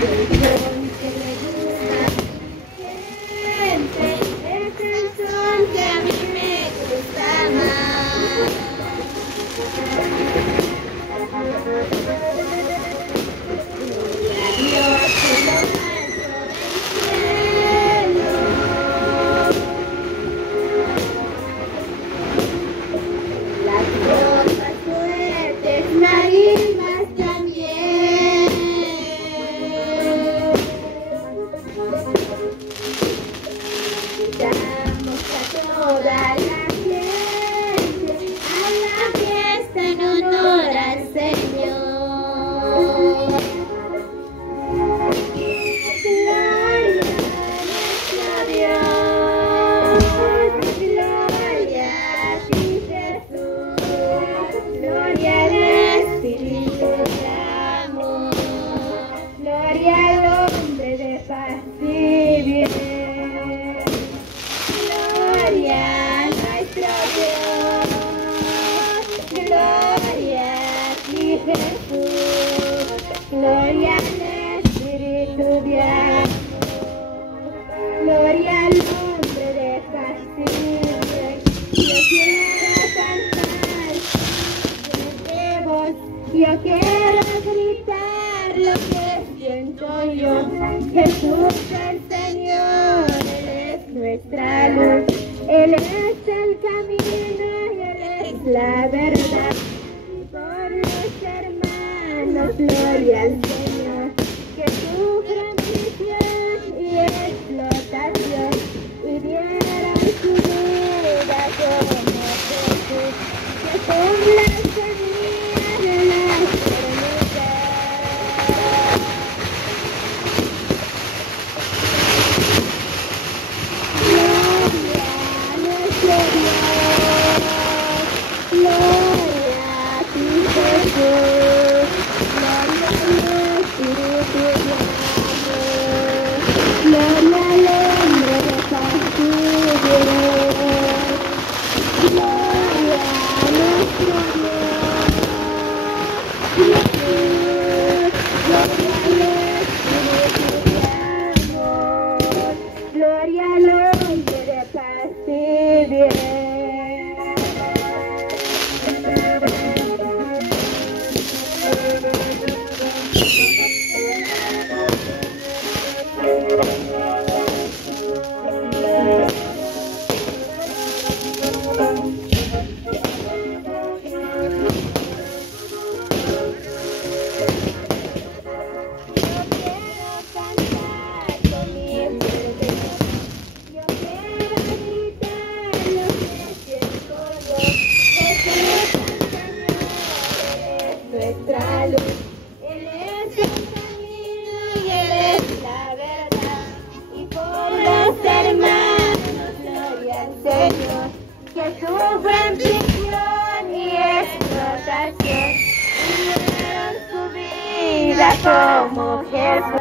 que le gusta siempre es el sol que a mí me gusta más. Gloria a Dios en lo alto del cielo. Las cosas fuertes, marismas también. Invitamos a toda la gente a la fiesta en honor al Señor. Gloria a nuestro Dios, gloria a ti Jesús, gloria al Espíritu de amor, gloria al hombre de paz y bien. Gloria a nuestro Dios, gloria a ti Jesús, gloria al Espíritu de amor, gloria al hombre de paz y bien. Yo quiero cantar de voz, yo quiero gritar lo que siento yo. Jesús el Señor, Él es nuestra luz, Él es el camino y Él es la verdad. Y por los hermanos, gloria al Señor, que sufran prisión y explotación y dieron su vida como Jesús, que son las semillas de la eternidad. Gloria a nuestro Dios, gloria a ti Jesús, gloria al Espíritu de amor, gloria al hombre de paz y bien. Gloria a nuestro Dios, Jesús, gloria al Espíritu de amor, gloria al hombre de paz y bien. Nuestra luz, Él es el camino y Él es la verdad. Y por los hermanos, gloria al Señor, que sufren prisión y explotación y dieron su vida como Jesús.